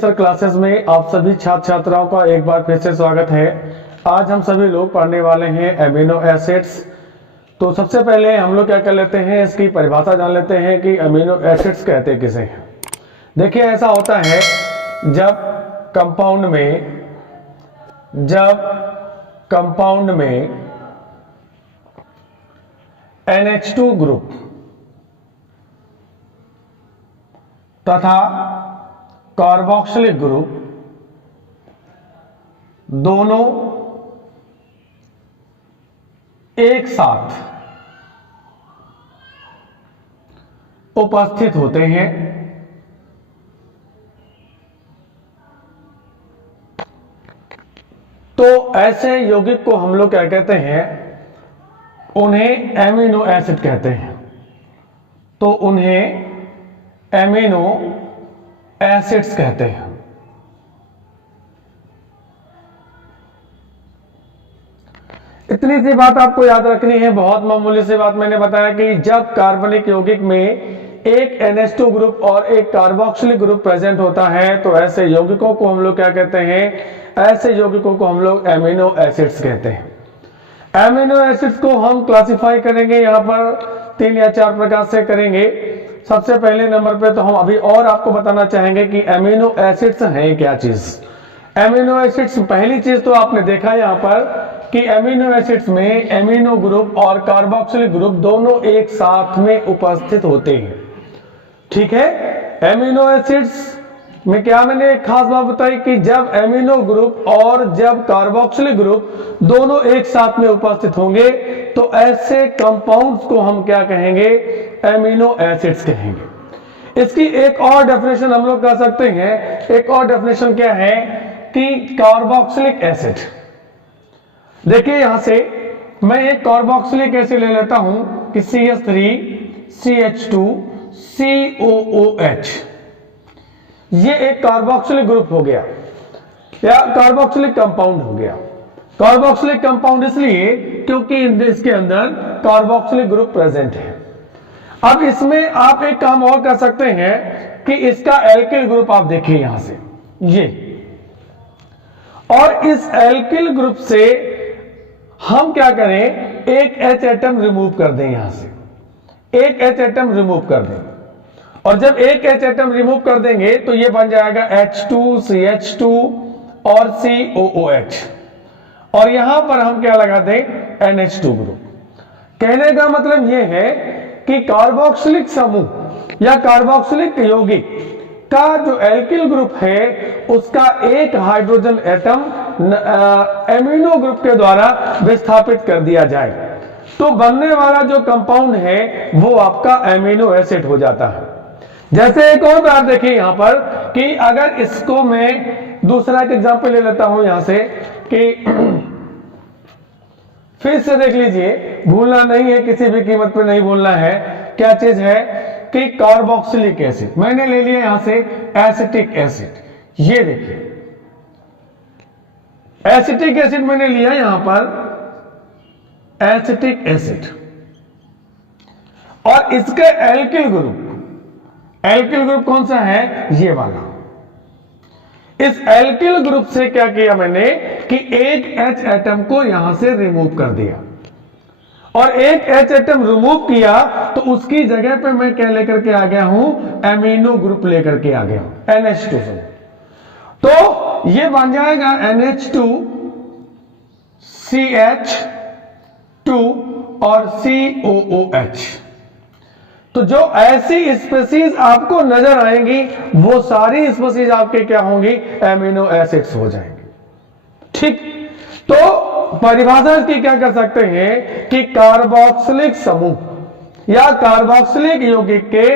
Sir classes में आप सभी छात्र छात्राओं का एक बार फिर से स्वागत है। आज हम सभी लोग पढ़ने वाले हैं अमीनो एसिड्स। तो सबसे पहले हम लोग क्या कर लेते हैं, इसकी परिभाषा जान लेते हैं कि अमीनो एसिड्स कहते किसे हैं। देखिए ऐसा होता है जब कंपाउंड में NH2 ग्रुप तथा कार्बोक्सिलिक ग्रुप दोनों एक साथ उपस्थित होते हैं तो ऐसे यौगिक को हम लोग क्या कहते हैं, उन्हें एमिनो एसिड कहते हैं। तो उन्हें एमिनो एसिड्स कहते हैं। इतनी सी बात आपको याद रखनी है, बहुत मामूली सी बात। मैंने बताया कि जब कार्बनिक यौगिक में एक NH2 ग्रुप और एक कार्बोक्सिलिक ग्रुप प्रेजेंट होता है तो ऐसे यौगिकों को हम लोग क्या कहते हैं, ऐसे यौगिकों को हम लोग एमिनो एसिड्स कहते हैं। एमिनो एसिड्स को हम क्लासिफाई करेंगे, यहां पर 3 या 4 प्रकार से करेंगे। सबसे पहले नंबर पे तो हम अभी और आपको बताना चाहेंगे कि एमिनो एसिड्स हैं क्या चीज। एमिनो एसिड्स, पहली चीज तो आपने देखा यहां पर कि एमिनो एसिड्स में एमिनो ग्रुप और कार्बोक्सिलिक ग्रुप दोनों एक साथ में उपस्थित होते हैं। ठीक है, एमिनो एसिड्स में क्या मैंने एक खास बात बताई कि जब एमिनो ग्रुप और जब कार्बोक्सिलिक ग्रुप दोनों एक साथ में उपस्थित होंगे तो ऐसे कंपाउंड्स को हम क्या कहेंगे, एमिनो एसिड्स कहेंगे। इसकी एक और डेफिनेशन हम लोग कर सकते हैं। एक और डेफिनेशन क्या है कि कार्बोक्सिलिक एसिड, देखिए यहां से मैं एक कार्बोक्सिलिक एसिड ले लेता हूं कि CH3CH2COOH, ये एक कार्बोक्सिलिक ग्रुप हो गया या कार्बोक्सिलिक कंपाउंड हो गया। कार्बोक्सिलिक कंपाउंड इसलिए क्योंकि इसके अंदर कार्बोक्सिलिक ग्रुप प्रेजेंट है। अब इसमें आप एक काम और कर सकते हैं कि इसका एल्किल ग्रुप आप देखिए यहां से ये, और इस एल्किल ग्रुप से हम क्या करें, एक H एटम रिमूव कर दें, यहां से एक H एटम रिमूव कर दें। और जब एक H एटम रिमूव कर देंगे तो ये बन जाएगा H2CH2 और COOH, और यहां पर हम क्या लगा दें, NH2 ग्रुप। कहने का मतलब यह है कि कार्बोक्सिलिक समूह या कार्बोक्सिलिक यौगिक का जो एल्किल ग्रुप है उसका एक हाइड्रोजन एटम एमिनो ग्रुप के द्वारा विस्थापित कर दिया जाए तो बनने वाला जो कंपाउंड है वो आपका एमिनो एसिड हो जाता है। जैसे एक और बात देखिए यहां पर कि अगर इसको मैं दूसरा एक एग्जांपल ले लेता हूं यहां से कि फिर से देख लीजिए, भूलना नहीं है, किसी भी कीमत पर नहीं भूलना है। क्या चीज है कि कार्बोक्सिलिक एसिड मैंने ले लिया यहां से एसिटिक एसिड। ये देखिए एसिटिक एसिड मैंने लिया यहां पर एसिटिक एसिड, और इसका एल्किल ग्रुप कौन सा है, ये वाला। इस एल्किल ग्रुप से क्या किया मैंने कि एक H एटम को यहां से रिमूव कर दिया, और एक H एटम रिमूव किया तो उसकी जगह पे मैं क्या लेकर के आ गया हूं, एमिनो ग्रुप लेकर के आ गया हूं, NH2 से। तो ये बन जाएगा NH2CH2 और COOH। तो जो ऐसी स्पीसीज आपको नजर आएंगी वो सारी स्पीसीज आपके क्या होंगी, एमिनो एसिड्स हो जाएंगे। ठीक, तो परिभाषा इसकी क्या कर सकते हैं कि कार्बोक्सिलिक समूह या कार्बोक्सिलिक यौगिक के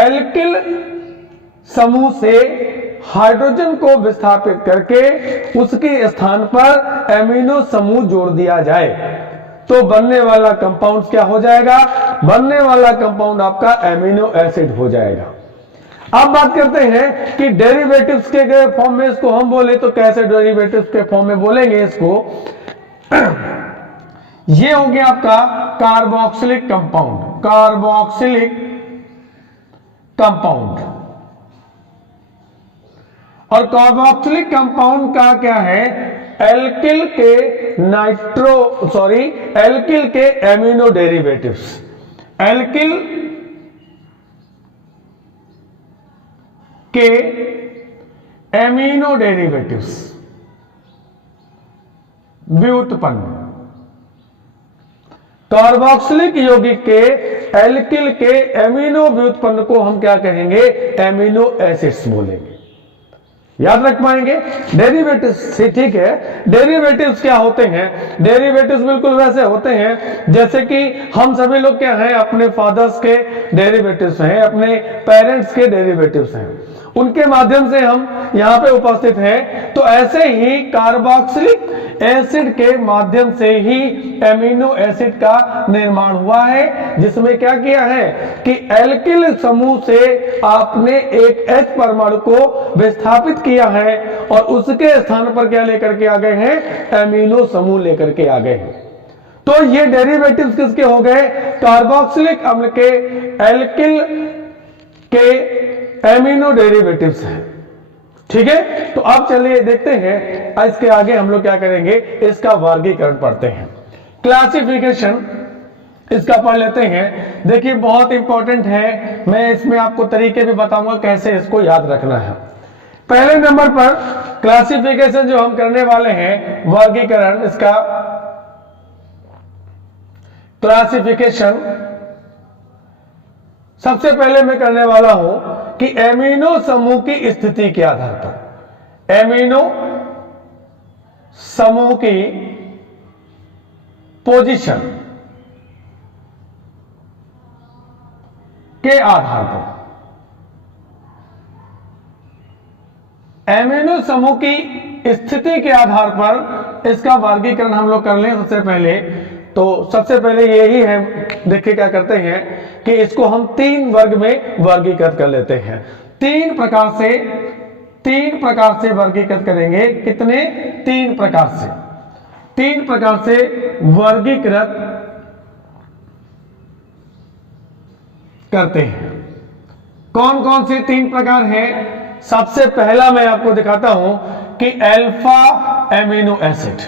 एल्किल समूह से हाइड्रोजन को विस्थापित करके उसके स्थान पर एमिनो समूह जोड़ दिया जाए तो बनने वाला कंपाउंड क्या हो जाएगा, बनने वाला कंपाउंड आपका एमिनो एसिड हो जाएगा। अब बात करते हैं कि डेरिवेटिव्स के फॉर्म में इसको हम बोले तो कैसे डेरिवेटिव्स के फॉर्म में बोलेंगे इसको। ये हो गया आपका कार्बोक्सिलिक कंपाउंड। और कार्बोक्सिलिक कंपाउंड का क्या है, एल्किल के एमिनो डेरिवेटिव्स, एल्किल के एमिनो डेरिवेटिव्स व्युत्पन्न, कार्बोक्सिलिक यौगिक के एल्किल के एमिनो व्युत्पन्न को हम क्या कहेंगे, एमिनो एसिड्स बोलेंगे। याद रख पाएंगे डेरिवेटिव्स से, ठीक है। डेरिवेटिव्स क्या होते हैं, डेरिवेटिव्स बिल्कुल वैसे होते हैं जैसे कि हम सभी लोग क्या हैं, अपने फादर्स के डेरिवेटिव्स हैं, अपने पेरेंट्स के डेरिवेटिव्स हैं, उनके माध्यम से हम यहां पे उपस्थित हैं। तो ऐसे ही कार्बोक्सिलिक एसिड के माध्यम से ही एमिनो एसिड का निर्माण हुआ है, जिसमें क्या किया है कि एल्किल समूह से आपने एक H परमाणु को विस्थापित किया है और उसके स्थान पर क्या लेकर के आ गए हैं, एमिनो समूह लेकर के आ गए हैं। तो ये डेरिवेटिव्स किसके हो गए, कार्बोक्सिलिक अम्ल के एल्किल के एमिनो डेरिवेटिव्स हैं, ठीक है। तो अब चलिए देखते हैं, इसके आगे हम लोग क्या करेंगे, इसका वर्गीकरण पढ़ते हैं, क्लासिफिकेशन इसका पढ़ लेते हैं। देखिए बहुत इंपॉर्टेंट है, मैं इसमें आपको तरीके भी बताऊंगा कैसे इसको याद रखना है। पहले नंबर पर क्लासिफिकेशन जो हम करने वाले हैं, वर्गीकरण, इसका क्लासिफिकेशन सबसे पहले मैं करने वाला हूं कि एमिनो समूह की स्थिति के आधार पर, एमिनो समूह की पोजीशन के आधार पर, एमिनो समूह की स्थिति के आधार पर इसका वर्गीकरण हम लोग कर लें। सबसे पहले तो सबसे पहले यही है, देखिए क्या करते हैं कि इसको हम 3 वर्ग में वर्गीकृत कर लेते हैं। 3 प्रकार से वर्गीकृत करेंगे। कितने, 3 प्रकार से, 3 प्रकार से वर्गीकृत करते हैं। कौन कौन से 3 प्रकार हैं? सबसे पहला मैं आपको दिखाता हूं कि alpha amino acid,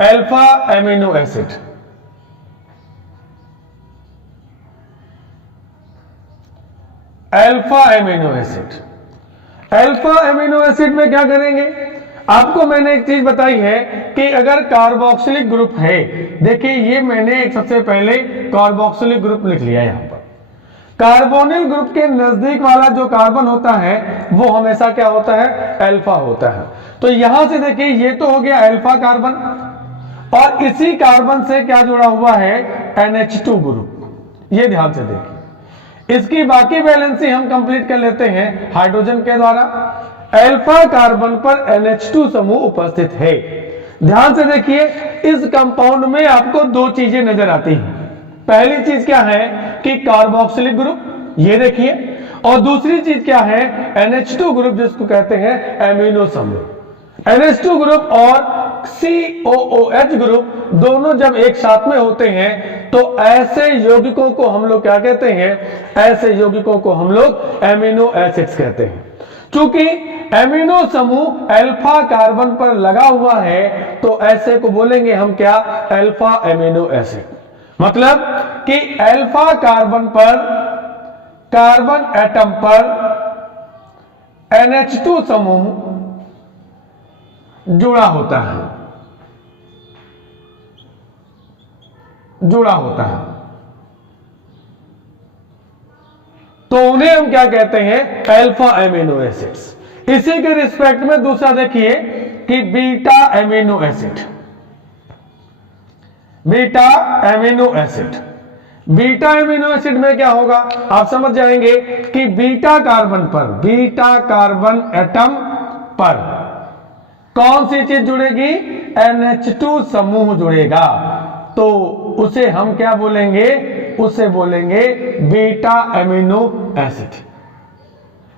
alpha amino acid, alpha amino acid. Alpha amino acid में क्या करेंगे, आपको मैंने एक चीज बताई है कि अगर कार्बोक्सिलिक ग्रुप है, देखिए ये मैंने एक सबसे पहले कार्बोक्सिलिक ग्रुप लिख लिया यहां पर। कार्बोनिल ग्रुप के नजदीक वाला जो कार्बन होता है वो हमेशा क्या होता है, अल्फा होता है। तो यहां से देखिए ये तो हो गया अल्फा कार्बन, और इसी कार्बन से क्या जुड़ा हुआ है, NH2 ग्रुप। ये ध्यान से देखिए, इसकी बाकी वैलेंसी हम कंप्लीट कर लेते हैं हाइड्रोजन के द्वारा। अल्फा कार्बन पर NH2 समूह उपस्थित है। ध्यान से देखिए, इस कंपाउंड में आपको 2 चीजें नजर आती हैं। पहली चीज क्या है कि कार्बोक्सिलिक ग्रुप, ये देखिए, और दूसरी चीज क्या है, NH2 ग्रुप, जिसको कहते हैं एमिनो समूह। NH2 ग्रुप और COOH ग्रुप दोनों जब एक साथ में होते हैं तो ऐसे यौगिकों को हम लोग क्या कहते हैं, ऐसे यौगिकों को हम लोग एमिनो एसिड्स कहते हैं। क्योंकि एमिनो समूह अल्फा कार्बन पर लगा हुआ है तो ऐसे को बोलेंगे हम क्या, अल्फा एमिनो एसिड। मतलब कि अल्फा कार्बन पर, कार्बन एटम पर NH2 समूह जुड़ा होता है, जुड़ा होता है, तो उन्हें हम क्या कहते हैं, अल्फा एमिनो एसिड्स। इसी के रिस्पेक्ट में दूसरा देखिए कि beta amino acid, beta amino acid. Beta amino acid में क्या होगा, आप समझ जाएंगे कि बीटा कार्बन पर, बीटा कार्बन एटम पर कौन सी चीज जुड़ेगी, NH2 समूह जुड़ेगा, तो उसे हम क्या बोलेंगे, उसे बोलेंगे बीटा एमिनो एसिड।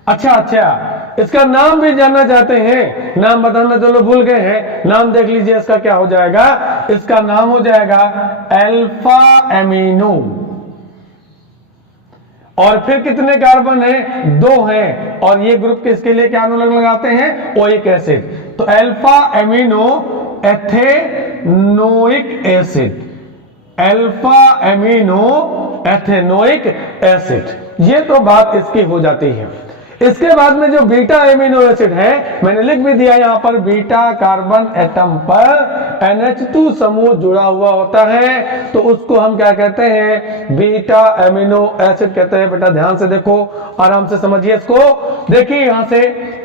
अच्छा, इसका नाम भी जानना चाहते हैं, नाम बताना चलो भूल गए हैं, नाम देख लीजिए, इसका क्या हो जाएगा, इसका नाम हो जाएगा अल्फा एमिनो, और फिर कितने कार्बन है? 2 हैं। और ये ग्रुप किसके लिए क्या लगाते हैं? ओइक एसिड। तो alpha amino ethanoic acid, alpha amino ethanoic acid, ये तो बात इसकी हो जाती है। इसके बाद में जो बीटा एमिनो एसिड है, मैंने लिख भी दिया यहां पर, बीटा कार्बन एटम पर NH2 समूह जुड़ा हुआ होता है, तो उसको हम क्या कहते हैं? बीटा एमिनो एसिड कहते हैं। बेटा ध्यान से देखो, आराम से समझिए इसको। देखिए यहां से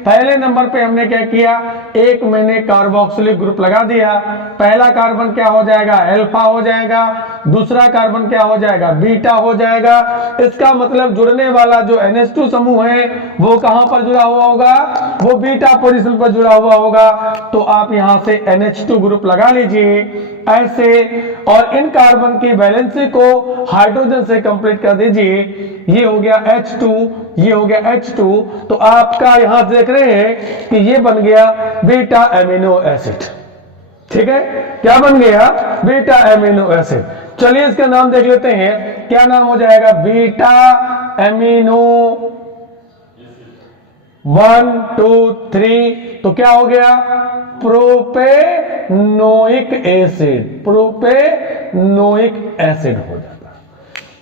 पहले नंबर पे हमने क्या किया, एक मैंने कार्बोक्सिलिक ग्रुप लगा दिया। पहला कार्बन क्या हो जाएगा? अल्फा हो जाएगा। दूसरा कार्बन क्या हो जाएगा? बीटा हो जाएगा। इसका मतलब जुड़ने वाला जो NH2 समूह है वो कहां पर जुड़ा हुआ होगा? वो बीटा पोजीशन पर जुड़ा हुआ होगा। तो आप यहां से NH2 ग्रुप लगा लीजिए ऐसे, और इन कार्बन की वैलेंसी को हाइड्रोजन से कंप्लीट कर दीजिए। ये हो गया H2, ये हो गया H2। तो आपका यहां देख रहे हैं कि ये बन गया बीटा एमिनो एसिड। ठीक है, क्या बन गया? Beta amino acid. चलिए इसका नाम देख लेते हैं, क्या नाम हो जाएगा? बीटा एमिनो 1 2 3, तो क्या हो गया? प्रोपेनोइक एसिड, प्रोपेनोइक एसिड हो जाता है।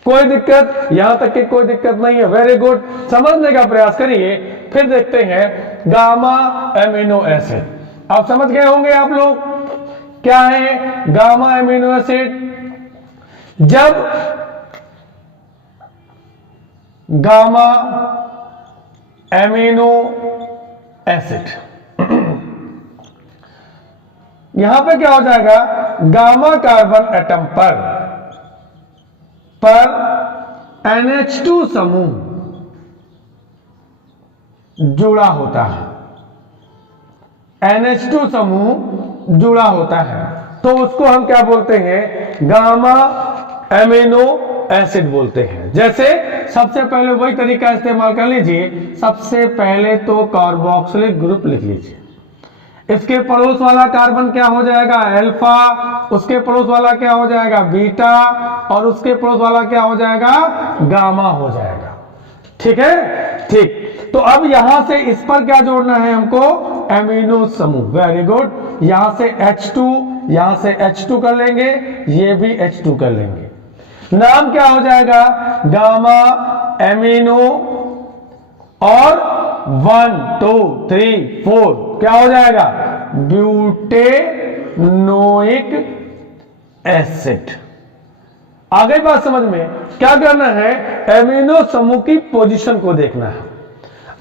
कोई दिक्कत? यहां तक कि कोई दिक्कत नहीं है। वेरी गुड, समझने का प्रयास करिए। फिर देखते हैं गामा एमिनो एसिड। आप समझ गए होंगे आप लोग क्या है गामा एमिनो एसिड? जब गामा एमिनो एसिड, यहां पे क्या हो जाएगा? गामा कार्बन एटम पर NH2 समूह जुड़ा होता है, NH2 समूह जुड़ा होता है, तो उसको हम क्या बोलते हैं? गामा एमिनो एसिड बोलते हैं। जैसे सबसे पहले वही तरीका इस्तेमाल कर लीजिए। सबसे पहले तो कार्बोक्सिलिक ग्रुप लिख लीजिए। इसके पड़ोस वाला कार्बन क्या हो जाएगा? अल्फा। उसके पड़ोस वाला क्या हो जाएगा? बीटा। और उसके पड़ोस वाला क्या हो जाएगा? गामा हो जाएगा। ठीक है, ठीक। तो अब यहां से इस पर क्या जोड़ना है हमको? एमिनो समूह। वेरी गुड, यहां से H2, यहां से H2 कर लेंगे, ये भी H2 कर लेंगे। नाम क्या हो जाएगा? गामा एमिनो, और 1 2 3 4 क्या हो जाएगा? Butanoic acid. आ गई बात समझ में? क्या करना है? एमिनो समूह की पोजीशन को देखना है।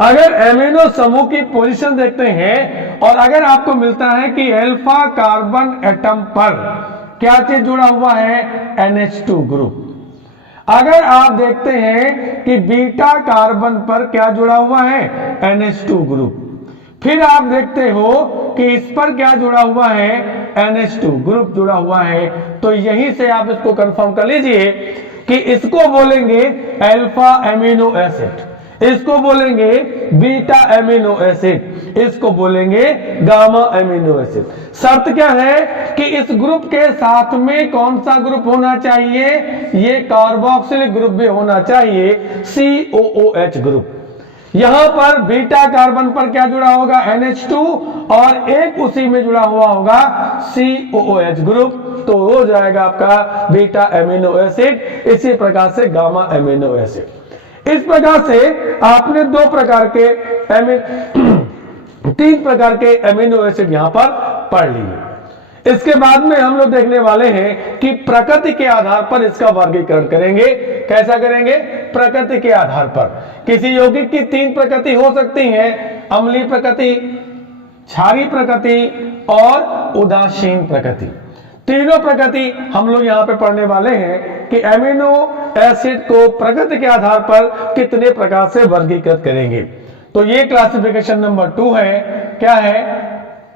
अगर एमिनो समूह की पोजीशन देखते हैं, और अगर आपको मिलता है कि अल्फा कार्बन एटम पर क्या चीज जुड़ा हुआ है? NH2 group. अगर आप देखते हैं कि बीटा कार्बन पर क्या जुड़ा हुआ है? NH2 group. फिर आप देखते हो कि इस पर क्या जुड़ा हुआ है? NH2 ग्रुप जुड़ा हुआ है। तो यहीं से आप इसको कंफर्म कर लीजिए कि इसको बोलेंगे अल्फा एमिनो एसिड, इसको बोलेंगे बीटा एमिनो एसिड, इसको बोलेंगे गामा एमिनो एसिड। शर्त क्या है कि इस ग्रुप के साथ में कौन सा ग्रुप होना चाहिए? ये कार्बोक्सिलिक ग्रुप भी होना चाहिए, COOH ग्रुप। यहां पर बीटा कार्बन पर क्या जुड़ा होगा? NH2, और एक उसी में जुड़ा हुआ होगा COOH ग्रुप, तो हो जाएगा आपका बीटा एमिनो एसिड। इसी प्रकार से गामा एमिनो एसिड। इस प्रकार से आपने 2 प्रकार के 3 प्रकार के एमिनो एसिड यहां पर पढ़ लिए। इसके बाद में हम लोग देखने वाले हैं कि प्रकृति के आधार पर इसका वर्गीकरण करेंगे। कैसा करेंगे? प्रकृति के आधार पर। किसी यौगिक की 3 प्रकृति हो सकती हैं, अम्लीय प्रकृति, क्षारीय प्रकृति और उदासीन प्रकृति। तीनों प्रकृति हम लोग यहां पे पढ़ने वाले हैं कि एमिनो एसिड को प्रकृति के आधार पर कितने प्रकार से वर्गीकृत करेंगे। तो ये क्लासिफिकेशन नंबर 2 है। क्या है?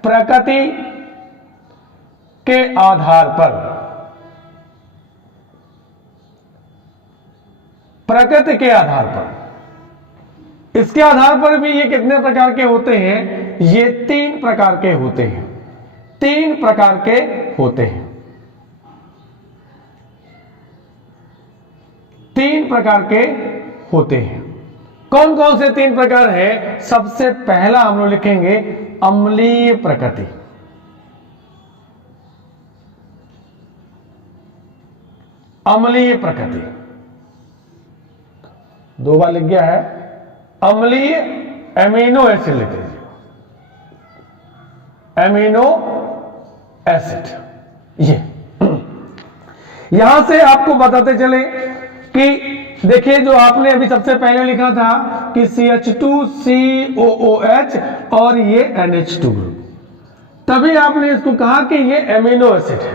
प्रकृति के आधार पर, प्रकृति के आधार पर। इसके आधार पर भी ये कितने प्रकार के होते हैं? ये 3 प्रकार के होते हैं। 3 प्रकार के होते हैं। 3 प्रकार के होते हैं। कौन कौन से 3 प्रकार हैं? सबसे पहला हम लोग लिखेंगे अम्लीय प्रकृति। अम्लीय प्रकृति 2 बार लिख गया है। अम्लीय एमिनो एसिड लिख लीजिए, एमिनो एसिड। ये यहां से आपको बताते चले कि देखिए जो आपने अभी सबसे पहले लिखा था कि CH2COOH और ये NH2 ग्रुप, तभी आपने इसको कहा कि ये एमिनो एसिड है।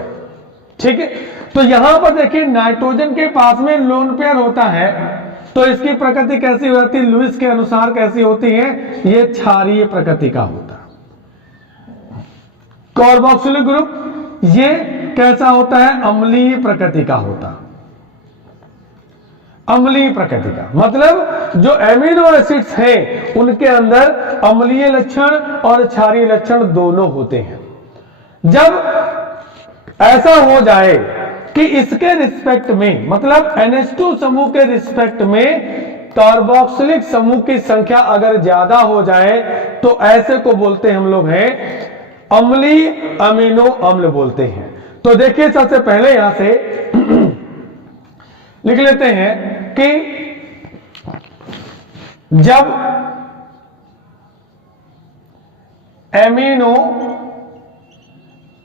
ठीक है, तो यहां पर देखिए नाइट्रोजन के पास में लोन पेयर होता है, तो इसकी प्रकृति कैसी होती है? लुईस के अनुसार कैसी होती है? ये क्षारीय प्रकृति का होता है। कार्बोक्सिलिक ग्रुप ये कैसा होता है? अम्लीय प्रकृति का होता है। अम्लीय प्रकृति का मतलब जो एमिनो एसिड्स हैं उनके अंदर अम्लीय लक्षण और क्षारीय लक्षण दोनों होते हैं। जब ऐसा हो जाए कि इसके रिस्पेक्ट में, मतलब NH2 समूह के रिस्पेक्ट में कार्बोक्सिलिक समूह की संख्या अगर ज्यादा हो जाए तो ऐसे को बोलते हैं हम लोग हैं अम्लीय अमीनो अम्ल बोलते हैं। तो देखिए सबसे पहले यहां से लिख लेते हैं कि जब एमिनो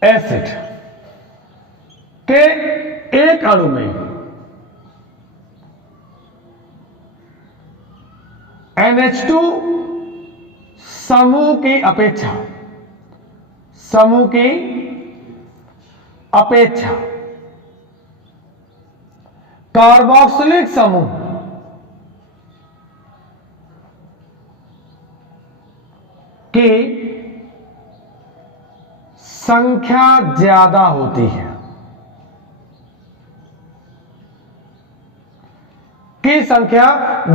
एसिड के एक अणु में NH2 समूह की अपेक्षा कार्बोक्सिलिक समूह की संख्या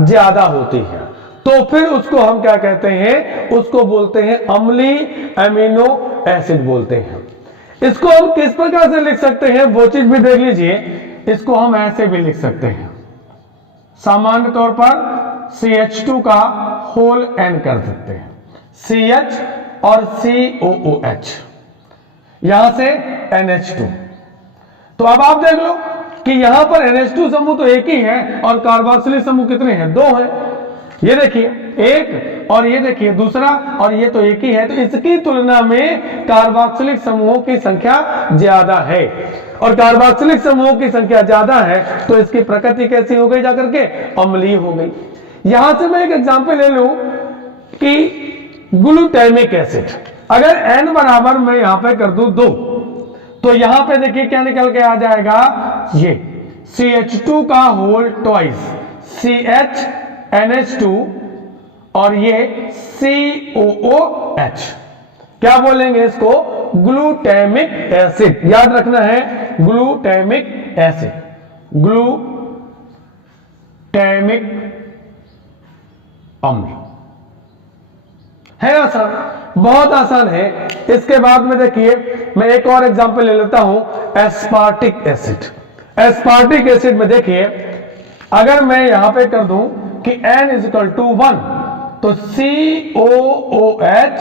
ज्यादा होती है, तो फिर उसको हम क्या कहते हैं? उसको बोलते हैं अम्लीय एमिनो एसिड बोलते हैं। इसको हम किस प्रकार से लिख सकते हैं वो चीज भी देख लीजिए। इसको हम ऐसे भी लिख सकते हैं, सामान्य तौर पर CH2 का होल N कर सकते हैं, CH और COOH, यहां से NH2। तो अब आप देख लो कि यहां पर NH2 समूह तो एक ही है और कार्बोक्सिलिक समूह कितने हैं? 2 हैं। ये देखिए एक और ये देखिए दूसरा, और ये तो एक ही है, तो इसकी तुलना में कार्बोक्सिलिक समूहों की संख्या ज्यादा है, और कार्बोक्सिलिक समूहों की संख्या ज्यादा है तो इसकी प्रकृति कैसी हो गई? जाकर के अम्लीय हो गई। यहां से मैं एक एग्जांपल ले लूं कि ग्लूटामिक एसिड, अगर N बराबर मैं यहां पे कर दूं 2, तो यहां पे देखिए क्या निकल के आ जाएगा? ये CH2 का होल ट्वाइस CH NH2 और ये COOH, क्या बोलेंगे इसको? Glutamic acid. याद रखना है ग्लूटामिक एसिड, ग्लूटामिक अम्ल। है आसान, बहुत आसान है। इसके बाद में देखिए मैं एक और एग्जांपल ले लेता हूं, एस्पार्टिक एसिड। एस्पार्टिक एसिड में देखिए अगर मैं यहां पे कर दूं कि N = 1, तो COOH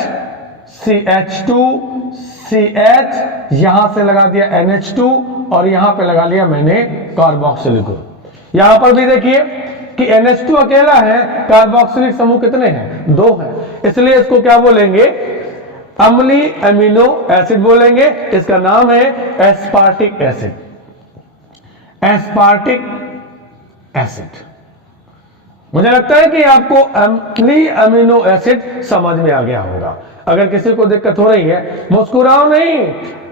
CH2 CH, यहां से लगा दिया NH2 और यहां पे लगा लिया मैंने कार्बोक्सिलिक ग्रुप। यहां पर भी देखिए कि NH2 अकेला है, कार्बोक्सिलिक समूह कितने हैं? 2 हैं, इसलिए इसको क्या बोलेंगे? अम्लीय एमिनो एसिड बोलेंगे। इसका नाम है एस्पार्टिक एसिड। Aspartic acid. मुझे लगता है कि आपको अम्लीय अमीनो एसिड समझ में आ गया होगा। अगर किसी को दिक्कत हो रही है, मुस्कुराओ नहीं,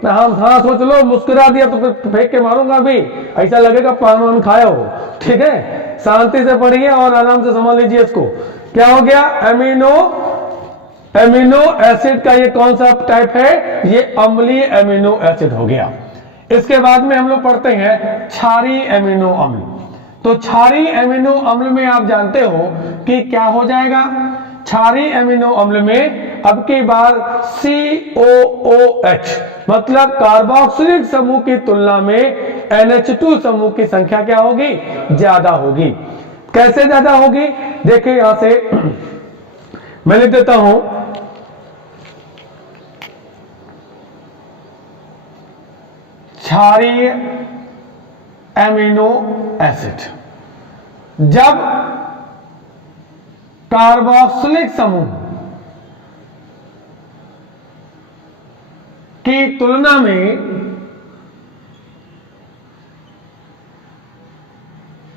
हाँ सोच लो मुस्कुरा दिया तो फिर फेंक के मारूंगा भी, ऐसा लगेगा पान वान खाया हो। ठीक है, शांति से पढ़िए और आराम से समझ लीजिए इसको। क्या हो गया? एमिनो एसिड का ये कौन सा टाइप है? ये अम्लीय एमिनो एसिड हो गया। इसके बाद में हम लोग पढ़ते हैं क्षारीय एमिनो अम्ल। तो क्षारीय एमिनो अम्ल में आप जानते हो कि क्या हो जाएगा? क्षारीय एमिनो अम्ल में अब की बार COOH, मतलब कार्बोक्सिलिक समूह की तुलना में NH2 समूह की संख्या क्या होगी? ज्यादा होगी। कैसे ज्यादा होगी? देखिए यहां से मैं लिख देता हूं, क्षारीय एमिनो एसिड जब कार्बोक्सिलिक समूह की तुलना में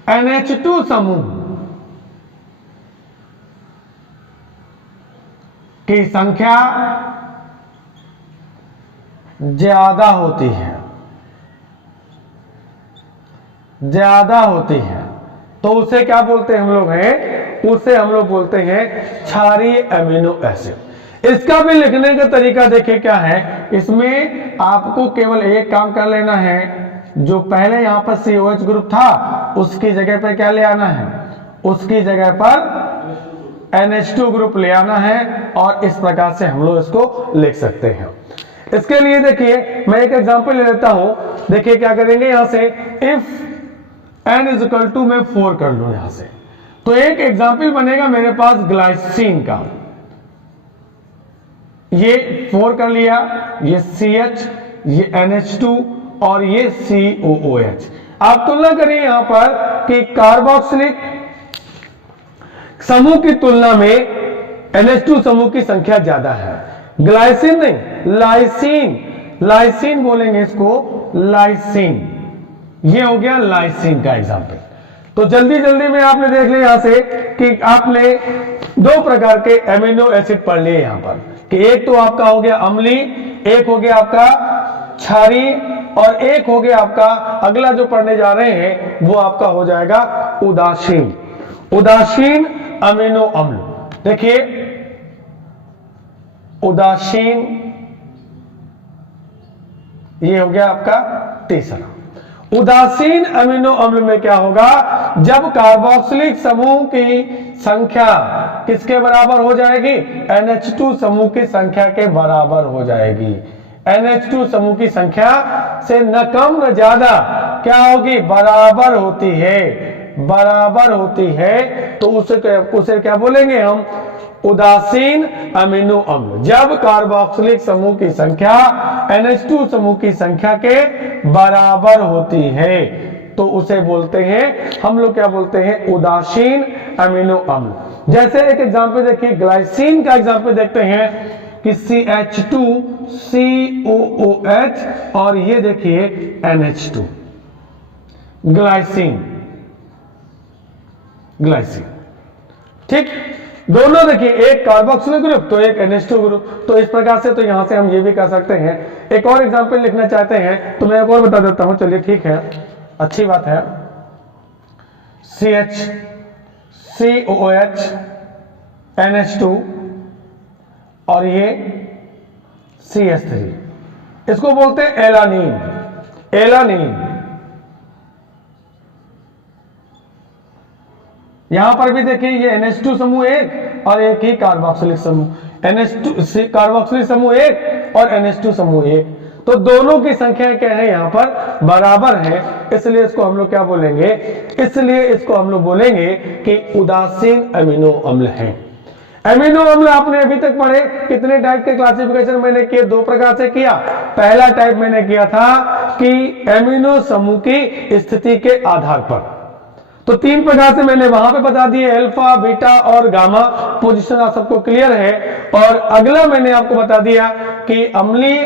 NH2 समूह की संख्या ज्यादा होती है, तो उसे क्या बोलते हैं हम लोग हैं? उसे हम लोग बोलते हैं क्षारीय एमिनो एसिड। इसका भी लिखने का तरीका देखिए क्या है। इसमें आपको केवल एक काम कर लेना है, जो पहले यहां पर COH ग्रुप था उसकी जगह पर क्या ले आना है? उसकी जगह पर NH2 ग्रुप ले आना है, और इस प्रकार से हम लोग इसको लिख सकते हैं। इसके लिए देखिए मैं एक एग्जांपल ले लेता हूं। देखिए क्या करेंगे, यहां से if n is equal to, मैं 4 कर लूं यहां से, तो एक एग्जांपल बनेगा मेरे पास ग्लाइसिन का। ये 4 कर लिया, ये CH, ये NH2 और ये COOH। आप तुलना करें यहां पर कि कार्बोक्सिलिक समूह की तुलना में NH2 समूह की संख्या ज्यादा है। ग्लाइसिन नहीं, लाइसिन बोलेंगे इसको, लाइसिन। ये हो गया लाइसिन का एग्जांपल। तो जल्दी में आपने देख लिया यहां से कि आपने 2 प्रकार के एमिनो एसिड पढ़ लिए यहां पर, कि एक तो आपका हो गया अम्लीय, एक हो गया आपका क्षारीय, और एक हो गया आपका अगला जो पढ़ने जा रहे हैं वो आपका हो जाएगा उदासीन अमीनो अम्ल। देखिए उदासीन, ये हो गया आपका तीसरा। उदासीन अमीनो अम्ल में क्या होगा? जब कार्बोक्सिलिक समूह की संख्या किसके बराबर हो जाएगी? NH2 समूह की संख्या के बराबर हो जाएगी। NH2 समूह की संख्या से न कम न ज्यादा क्या होगी? बराबर होती है, तो उसे क्या बोलेंगे हम? उदासीन अमीनो अम्ल। जब कार्बोक्सिलिक समूह की संख्या NH2 समूह की संख्या के बराबर होती है तो उसे बोलते हैं हम लोग, क्या बोलते हैं? उदासीन अमीनो अम्ल। जैसे एक एग्जांपल देखिए, ग्लाइसिन का एग्जांपल देखते हैं कि CH2 COOH और ये देखिए NH2, ग्लाइसिन। ठीक, दोनों देखिए, एक कार्बोक्सिलिक ग्रुप तो एक NH2 ग्रुप। तो इस प्रकार से तो यहां से हम ये भी कर सकते हैं। एक और एग्जांपल लिखना चाहते हैं तो मैं एक और बता देता हूं, चलिए ठीक है, अच्छी बात है। CH COOH NH2 और ये CH3, इसको बोलते हैं एलानीन। यहां पर भी देखिए ये NH2 समूह एक और एक ही कार्बोक्सिलिक समूह, NH2 कार्बोक्सिलिक समूह एक और NH2 समूह एक, तो दोनों की संख्या क्या है? यहां पर बराबर है, इसलिए इसको हम लोग क्या बोलेंगे? इसलिए इसको हम लोग बोलेंगे कि उदासीन अमीनो अम्ल है। अमीनो अम्ल आपने अभी तक पढ़े, कितने टाइप के क्लासिफिकेशन मैंने किए? 2 प्रकार से किया। पहला टाइप मैंने किया था कि अमीनो समूह की स्थिति के आधार पर, तो 3 प्रकार से मैंने वहां पे बता दिए, अल्फा, बीटा और गामा। पोजीशन आप सबको क्लियर है। और अगला मैंने आपको बता दिया कि अम्लीय,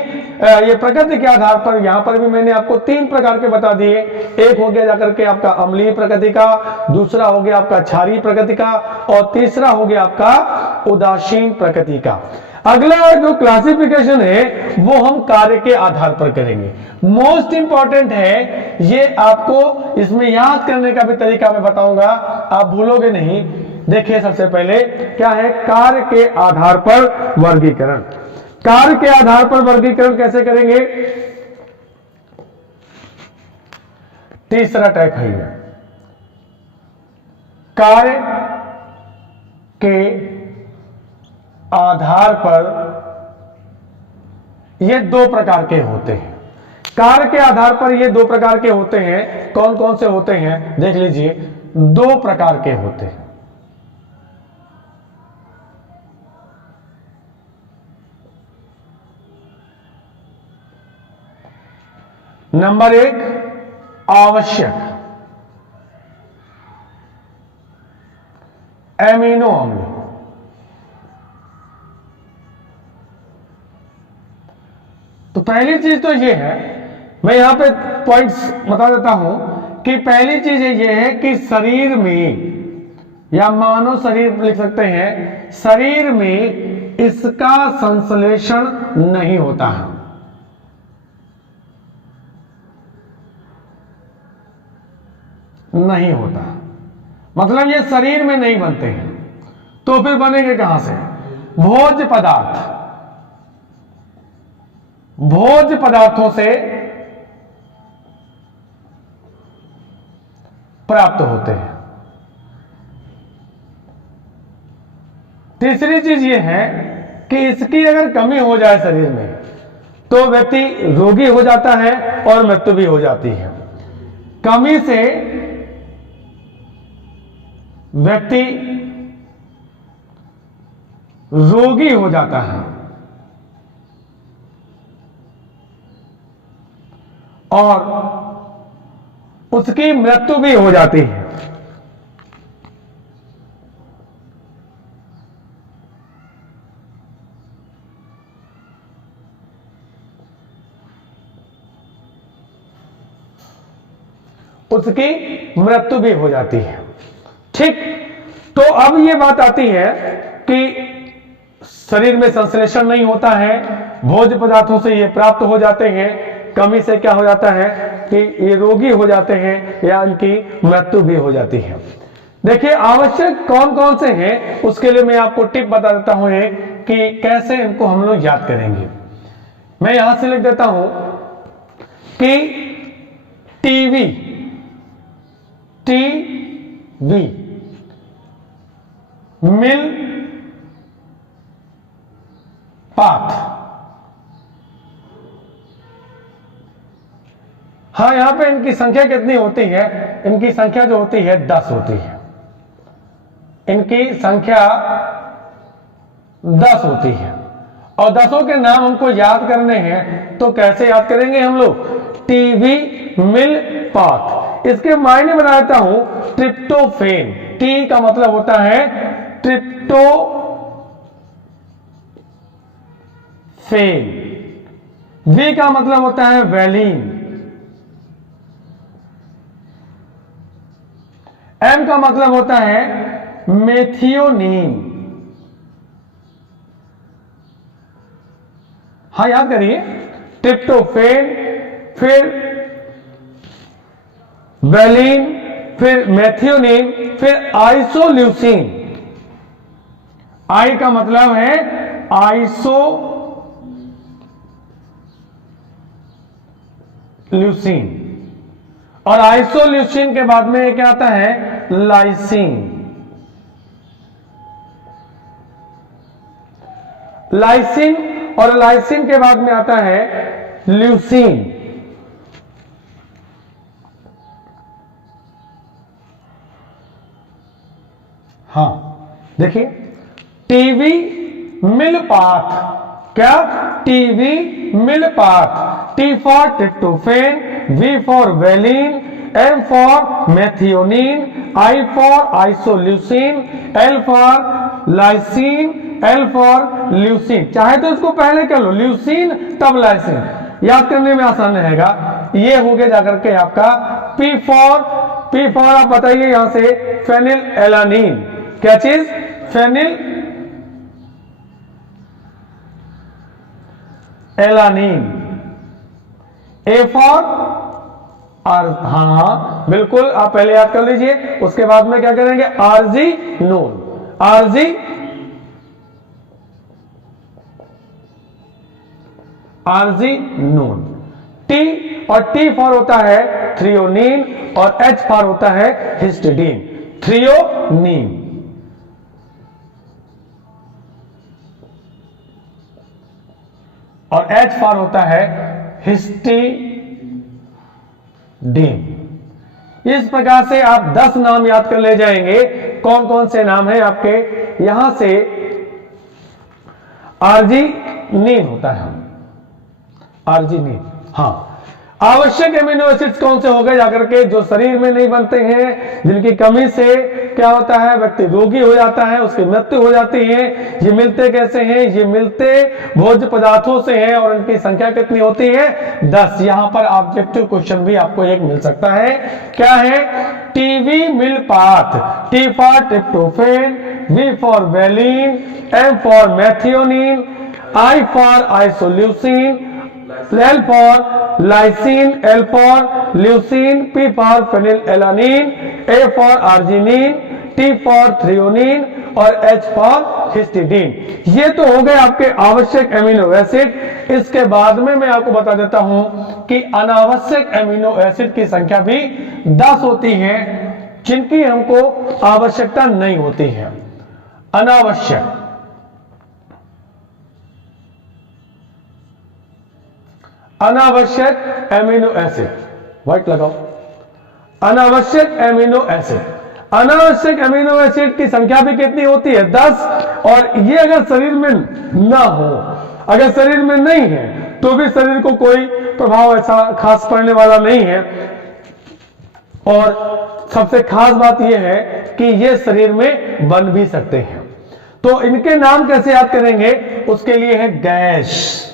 ये प्रकृति के आधार पर, यहां पर भी मैंने आपको 3 प्रकार के बता दिए। एक हो गया जाकर के आपका अम्लीय प्रकृति का, दूसरा हो गया आपका क्षारीय प्रकृति का, और तीसरा हो गया आपका उदासीन प्रकृति का। अगला जो क्लासिफिकेशन है वो हम कार्य के आधार पर करेंगे। मोस्ट इंपॉर्टेंट है, ये आपको इसमें याद करने का भी तरीका मैं बताऊंगा, आप भूलोगे नहीं। देखिए सबसे पहले क्या है? कार्य के आधार पर वर्गीकरण। कार्य के आधार पर वर्गीकरण कैसे करेंगे? तीसरा टाइप है ये, कार्य के आधार पर। ये 2 प्रकार के होते हैं। कार्य के आधार पर ये 2 प्रकार के होते हैं। कौन कौन से होते हैं देख लीजिए। दो प्रकार के होते हैं। नंबर एक, आवश्यक एमिनो अम्ल। तो पहली चीज तो ये है, मैं यहां पे पॉइंट्स बता देता हूं कि पहली चीज ये है कि शरीर में, या मानव शरीर लिख सकते हैं, शरीर में इसका संश्लेषण नहीं होता है। नहीं होता, मतलब ये शरीर में नहीं बनते हैं। तो फिर बनेंगे कहां से? भोज्य पदार्थ, भोज्य पदार्थों से प्राप्त होते हैं। तीसरी चीज यह है कि इसकी अगर कमी हो जाए शरीर में तो व्यक्ति रोगी हो जाता है और मृत्यु भी हो जाती है। कमी से व्यक्ति रोगी हो जाता है और उसकी मृत्यु भी हो जाती है। उसकी मृत्यु भी हो जाती है। ठीक, तो अब ये बात आती है कि शरीर में संश्लेषण नहीं होता है, भोज्य पदार्थों से ये प्राप्त हो जाते हैं, कमी से क्या हो जाता है कि ये रोगी हो जाते हैं या इनकी मृत्यु भी हो जाती है। देखिए आवश्यक कौन कौन से हैं, उसके लिए मैं आपको टिप बता देता हूं कि कैसे इनको हम लोग याद करेंगे। मैं यहां से लिख देता हूं कि टीवी, टीवी, मिल पात। हाँ, यहां पे इनकी संख्या कितनी होती है? इनकी संख्या जो होती है 10 होती है। इनकी संख्या 10 होती है और 10 के नाम हमको याद करने हैं। तो कैसे याद करेंगे हम लोग? टीवी, मिल पात। इसके मायने बता देता हूं, ट्रिप्टोफेन, टी का मतलब होता है ट्रिप्टोफेन, वी का मतलब होता है वैलिन, एम का मतलब होता है मेथियोनीन। हाँ याद करिए, ट्रिप्टोफेन, फिर वैलिन, फिर मेथियोनीन, फिर आइसोल्यूसिन। आई का मतलब है आइसोल्यूसिन, और आइसोल्यूसिन के बाद में क्या आता है? लाइसिन। लाइसिन और लाइसिन के बाद में आता है ल्यूसीन। हाँ देखिए, टीवी मिल पाथ, क्या? TV mill path. T for tryptophan, V for valine, M for methionine, I for isoleucine, L for lysine, L for leucine. चाहे तो इसको पहले कर लो, ल्यूसीन तब लाइसिन, याद करने में आसान रहेगा। ये हो गया जाकर के आपका पी फॉर आप बताइए यहां से फेनिल एलानीन। क्या चीज? Phenyl alanine. ए फॉर हाँ बिल्कुल, आप पहले याद कर लीजिए। उसके बाद में क्या करेंगे? आर्जिनोन, आर्जिनोन। टी और टी फॉर होता है थ्रियोनीन और एच फॉर होता है हिस्टिडीन, थ्रियोनीन। और एच फॉर होता है हिस्टिडीन। इस प्रकार से आप 10 नाम याद कर ले जाएंगे। कौन कौन से नाम है आपके? यहां से आर्जिनिन होता है, आर्जिनिन। हाँ, आवश्यक एमिनो एसिड्स कौन से हो गए जाकर के? जो शरीर में नहीं बनते हैं, जिनकी कमी से क्या होता है, व्यक्ति रोगी हो जाता है, उसकी मृत्यु हो जाती है। ये मिलते कैसे हैं? ये मिलते भोज्य पदार्थों से हैं और इनकी संख्या कितनी होती है? 10। यहां पर ऑब्जेक्टिव क्वेश्चन भी आपको एक मिल सकता है। क्या है? TV mill path, T for tryptophan, V for valine, M for methionine, I for isoleucine, L for lysine, L for leucine, P for phenylalanine, A for arginine, T for threonine और H for histidine। ये तो हो गए आपके आवश्यक amino acid. इसके बाद में मैं आपको बता देता हूं कि अनावश्यक एमिनो एसिड की संख्या भी 10 होती है, जिनकी हमको आवश्यकता नहीं होती है। अनावश्यक अनावश्यक एमिनो एसिड, व्हाइट लगाओ। अनावश्यक एमिनो एसिड, अनावश्यक एमिनो एसिड की संख्या भी कितनी होती है? 10। और ये अगर शरीर में ना हो, अगर शरीर में नहीं है, तो भी शरीर को कोई प्रभाव ऐसा खास पड़ने वाला नहीं है। और सबसे खास बात यह है कि ये शरीर में बन भी सकते हैं। तो इनके नाम कैसे याद करेंगे? उसके लिए है गैस,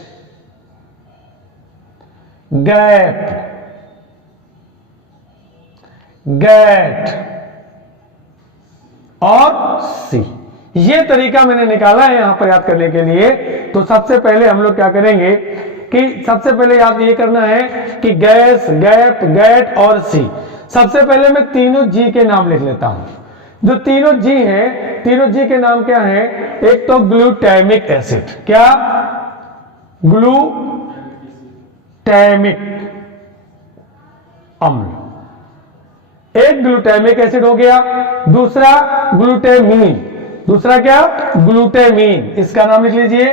गैप, गैट और सी। ये तरीका मैंने निकाला है यहां पर याद करने के लिए। तो सबसे पहले हम लोग क्या करेंगे कि सबसे पहले याद ये करना है कि गैस, गैप, गैट और सी। सबसे पहले मैं तीनों जी के नाम लिख लेता हूं। जो तीनों जी हैं, तीनों जी के नाम क्या है? एक तो ग्लूटामिक एसिड, क्या? ग्लूटामिक अम्ल, एक ग्लूटामिक एसिड हो गया। दूसरा ग्लूटामीन, दूसरा क्या? ग्लूटामीन। इसका नाम लिख लीजिए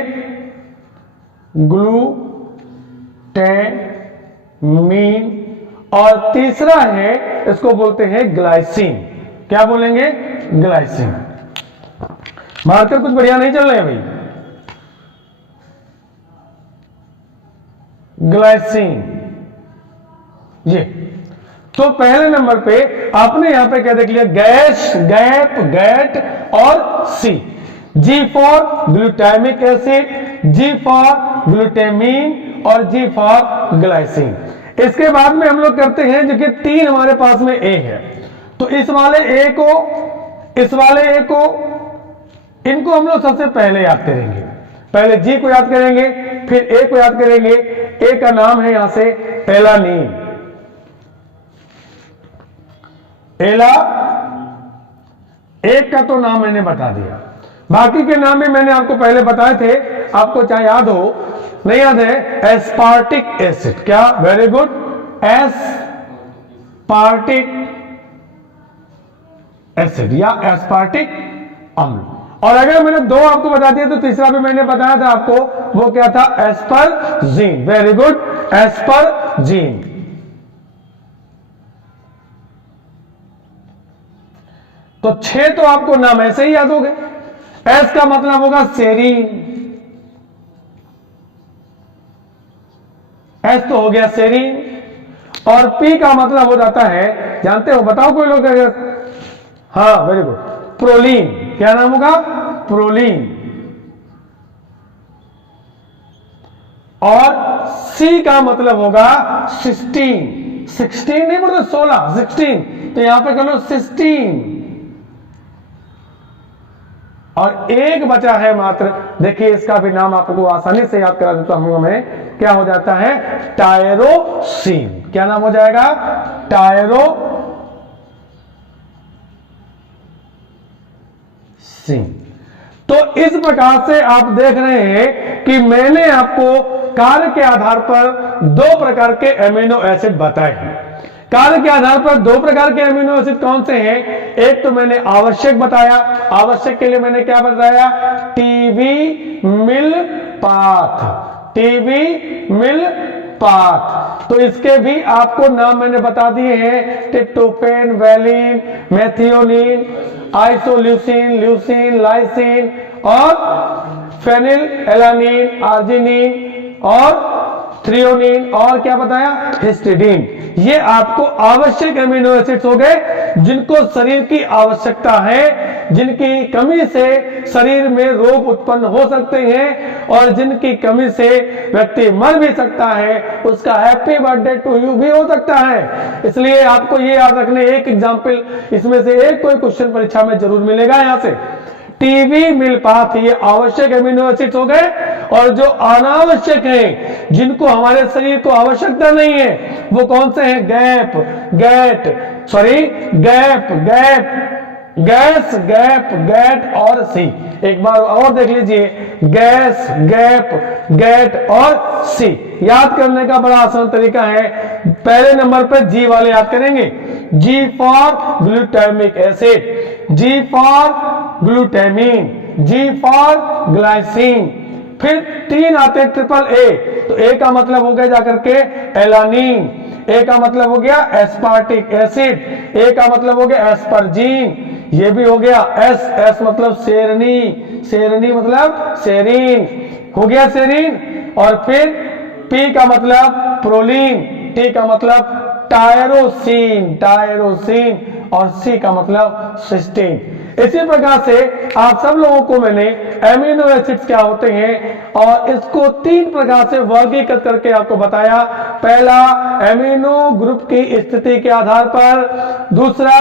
ग्लूटामीन। और तीसरा है, इसको बोलते हैं ग्लाइसिन। क्या बोलेंगे? ग्लाइसिन। मार्कर कुछ बढ़िया नहीं चल रहे हैं भाई। ग्लाइसिन, ये तो पहले नंबर पे आपने यहां पे क्या देख लिया? गैस, गैप, गैट और C. G for glutamic acid, G for glutamine और जी फॉर ग्लाइसिन। इसके बाद में हम लोग करते हैं जो कि 3 हमारे पास में ए है। तो इस वाले ए को, इस वाले ए को, इनको हम लोग सबसे पहले याद करेंगे। पहले जी को याद करेंगे, फिर ए को याद करेंगे। ए का नाम है यहां से एलानीन, एला। एक का तो नाम मैंने बता दिया, बाकी के नाम भी मैंने आपको पहले बताए थे। आपको चाहे याद हो नहीं याद है? एस्पार्टिक एसिड, क्या? वेरी गुड, एस्पार्टिक एसिड या एस्पार्टिक अम्ल। और अगर मैंने 2 आपको बता दिया तो तीसरा भी मैंने बताया था आपको, वो क्या था? एस्परजीन। Very good, asparagine. तो 6 तो आपको नाम ऐसे ही याद हो गए। एस का मतलब होगा सेरीन, एस तो हो गया सेरीन। और पी का मतलब हो जाता है, जानते हो? बताओ कोई लोग अगर। हाँ, वेरी गुड, प्रोलीन। क्या नाम होगा? प्रोलीन। और सी का मतलब होगा सिस्टीन। 16 नहीं बोलते, 16, 16। तो यहां पे कर लो सिस्टीन। और एक बचा है मात्र, देखिए इसका भी नाम आपको आसानी से याद करा देता हूं मैं। क्या हो जाता है? टायरोसिन। क्या नाम हो जाएगा? टायरोसिन। तो इस प्रकार से आप देख रहे हैं कि मैंने आपको कार्य के आधार पर 2 प्रकार के एमिनो एसिड बताए हैं। कार्य के आधार पर 2 प्रकार के एमिनो एसिड कौन से हैं? एक तो मैंने आवश्यक बताया, आवश्यक के लिए मैंने क्या बताया? TV mill path, TV mill path. तो इसके भी आपको नाम मैंने बता दिए हैं, tryptophan, valine, methionine, isoleucine, leucine, lysine और फेनिल एलानिन, आर्जिनिन और थ्रियोनिन और क्या बताया, हिस्टिडीन। ये आपको आवश्यक एमिनो एसिड्स हो गए जिनको शरीर की आवश्यकता है, जिनकी कमी से शरीर में रोग उत्पन्न हो सकते हैं और जिनकी कमी से व्यक्ति मर भी सकता है, उसका हैप्पी बर्थडे टू यू भी हो सकता है। इसलिए आपको ये याद रखने, एक एग्जाम्पल इसमें से एक कोई क्वेश्चन परीक्षा में जरूर मिलेगा यहां से। टीवी मिल पाथ, ये आवश्यक एमिनो एसिड्स हो गए, और जो अनावश्यक हैं, जिनको हमारे शरीर को आवश्यकता नहीं है, वो कौन से हैं, गैप, गैस, गैप, गैट और सी। एक बार और देख लीजिए, गैस, गैप, गैट और सी। याद करने का बड़ा आसान तरीका है, पहले नंबर पर जी वाले याद करेंगे, G for glutamic acid, G for glutamine, G for glycine. फिर 3 आते हैं ट्रिपल ए, तो ए का मतलब हो गया जाकर के एलानिन, ए का मतलब हो गया एस्पार्टिक एसिड, ए का मतलब हो गया एस्परजीन, ये भी हो गया एस मतलब सेरनी, सेरनी मतलब सेरीन, हो गया सेरीन। और फिर पी का मतलब प्रोलीन, टी का मतलब टायरोसिन, टायरोसिन और सी का मतलब सिस्टीन। इसी प्रकार से आप सब लोगों को मैंने एमिनो एसिड्स क्या होते हैं और इसको 3 प्रकार से वर्गीकृत करके आपको बताया। पहला, एमिनो ग्रुप की स्थिति के आधार पर, दूसरा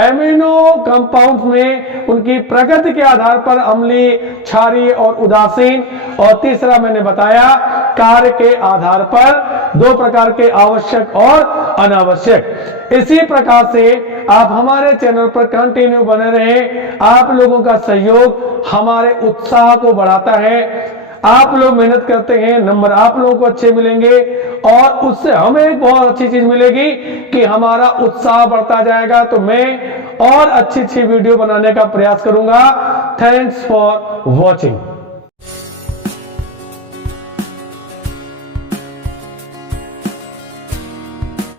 एमिनो कंपाउंड्स में उनकी प्रकृति के आधार पर, अम्लीय, क्षारीय और उदासीन, और तीसरा मैंने बताया कार्य के आधार पर 2 प्रकार के आवश्यक और अनावश्यक। इसी प्रकार से आप हमारे चैनल पर कंटिन्यू बने रहें। आप लोगों का सहयोग हमारे उत्साह को बढ़ाता है। आप लोग मेहनत करते हैं, नंबर आप लोगों को अच्छे मिलेंगे और उससे हमें एक बहुत अच्छी चीज मिलेगी कि हमारा उत्साह बढ़ता जाएगा। तो मैं और अच्छी वीडियो बनाने का प्रयास करूंगा। Thanks for watching.